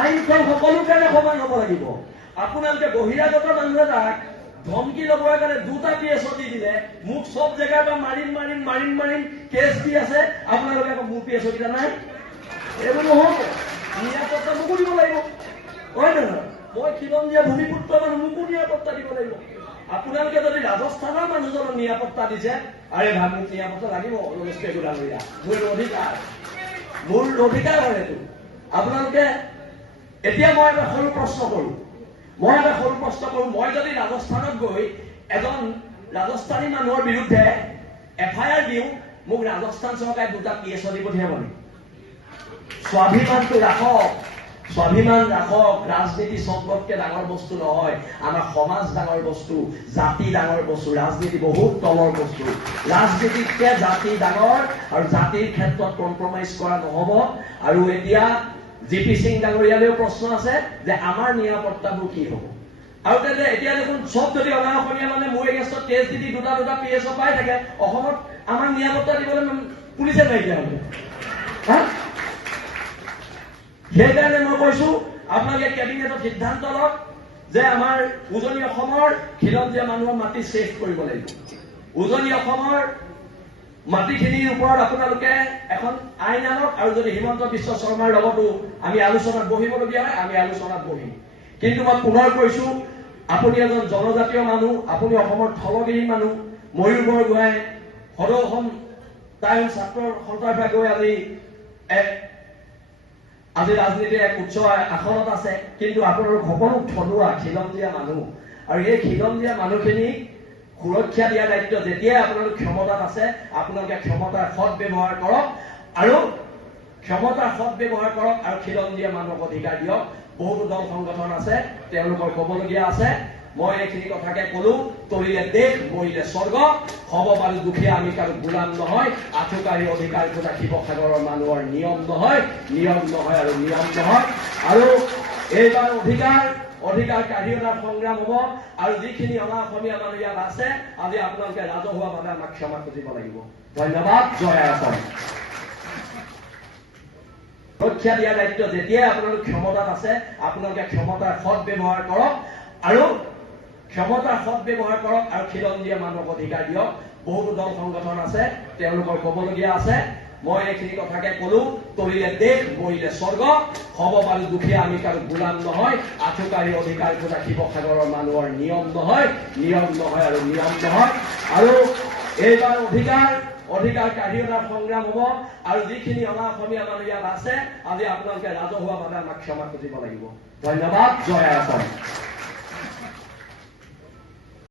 আইনখন সকলো কাৰণে সমান হ'ব লাগিব। আপোনালোকে বহিৰাগত মানুহ এটাক ধমকি ল'বৰ কাৰণে 2টা PSO দি দিলে, মোক চব জেগাৰ পৰা মাৰিম কেছ দি আছে, আপোনালোকে আকৌ মোৰ PSO কেইটা নাই। এইবোৰ নহ'ব, নিৰাপত্তা মোকো দিব লাগিব, হয় নহয়? মই খিলঞ্জীয়া ভূমিপুত্ৰ মানুহ, মোকো নিৰাপত্তা দিব লাগিব। আপোনালোকে যদি ৰাজস্থানৰ মানুহজনক নিৰাপত্তা দিছে, আৰে ভাই মোক নিৰাপত্তা লাগিব, মোৰ অধিকাৰ হয় এইটো। আপোনালোকে এতিয়া মই এটা সৰু প্ৰশ্ন কৰোঁ, মই যদি ৰাজস্থানত গৈ এজন ৰাজস্থানী মানুহৰ বিৰুদ্ধে FIR দিওঁ, মোক ৰাজস্থান চৰকাৰে 2টা PSO দি পঠিয়াব নেকি? স্বাভিমানটো ৰাখক, স্বাভিমান ৰাখক। ৰাজনীতি চবতকে ডাঙৰ বস্তু নহয়, আমাৰ সমাজ ডাঙৰ বস্তু, জাতি ডাঙৰ বস্তু, ৰাজনীতি বহুত তলৰ বস্তু। ৰাজনীতিতকে জাতি ডাঙৰ, আৰু জাতিৰ ক্ষেত্ৰত কম্প্ৰমাইজ কৰা নহ'ব। আৰু এতিয়া GP সিং ডাঙৰীয়ালৈও প্ৰশ্ন আছে যে আমাৰ নিৰাপত্তাবোৰ কি হ'ব। আৰু এতিয়া দেখোন চব যদি অনা অসমীয়া মানে মোৰ এগেইনষ্টত কেছ দি 2টা PSO পাই থাকে, অসমত আমাক নিৰাপত্তা দিবলৈ পুলিচে নাইকিয়া হ'ব। সেইকাৰণে মই কৈছো, আপোনালোকে কেবিনেটত সিদ্ধান্ত লওক যে আমাৰ উজনি অসমৰ খিলঞ্জীয়া মানুহৰ মাটি ছেভ কৰিব লাগিব। উজনি অসমৰ মাটিখিনিৰ ওপৰত আপোনালোকে এখন আইন আনক, আৰু যদি হিমন্ত বিশ্ব শৰ্মাৰ লগতো আমি আলোচনাত বহিবলগীয়া হয়, আমি আলোচনাত বহিম। কিন্তু মই পুনৰ কৈছো, আপুনি এজন জনজাতীয় মানুহ, আপুনি অসমৰ থলগিৰি মানুহ। ময়ূৰ বৰগোহাঁই সদৌ অসম টাইম ছাত্ৰৰ সন্থাৰ পৰা গৈ আজি ৰাজনীতিৰ এক উচ্চ আসনত আছে, কিন্তু আপোনালোক সকলো থলুৱা খিলঞ্জীয়া মানুহ, আৰু এই খিলঞ্জীয়া মানুহখিনিক সুৰক্ষা দিয়া দায়িত্ব যেতিয়াই আপোনালোক ক্ষমতাত আছে, আপোনালোকে ক্ষমতাৰ সৎ ব্যৱহাৰ কৰক, আৰু খিলঞ্জীয়া মানুহক অধিকাৰ দিয়ক। বহুতো দল সংগঠন আছে, তেওঁলোকৰ ক'বলগীয়া আছে। মই এইখিনি কথাকে ক'লো, তৰিলে দেশ মৰিলে স্বৰ্গ, হ'ব পাৰো দুখীয়া, আমি কাৰো গোলাম নহয়। আঠুকাৰী অধিকাৰ খোজা শিৱসাগৰৰ মানুহৰ নিয়ম নহয়। আৰু এইবাৰ অধিকাৰ কাঢ়ি অনাৰ সংগ্ৰাম হ'ব। আৰু যিখিনি অনা অসমীয়া মানুহ ইয়াত আছে, আজি আপোনালোকে ৰাজহুৱাভাৱে আমাক ক্ষমা খুজিব লাগিব। ধন্যবাদ। জয় আসাম। সুৰক্ষা দিয়া দায়িত্ব যেতিয়াই আপোনালোক ক্ষমতাত আছে, আপোনালোকে ক্ষমতাৰ সৎ ব্যৱহাৰ কৰক, আৰু খিলঞ্জীয়া মানুহক অধিকাৰ দিয়ক। বহুতো দল সংগঠন আছে, তেওঁলোকৰ ক'বলগীয়া আছে। মই এইখিনি কথাকে ক'লো, তৰিলে দেশ মৰিলে স্বৰ্গ, হ'ব পাৰো দুখীয়া, আমি কাৰো গোলাম নহয়। আঠুকাৰী অধিকাৰ খোজা শিৱসাগৰৰ মানুহৰ নিয়ম নহয়। আৰু এইবাৰ অধিকাৰ কাঢ়ি অনাৰ সংগ্ৰাম হ'ব। আৰু যিখিনি অনা অসমীয়া মানুহ ইয়াত আছে, আজি আপোনালোকে ৰাজহুৱাভাৱে আমাক ক্ষমা খুজিব লাগিব। ধন্যবাদ। জয় আসাম।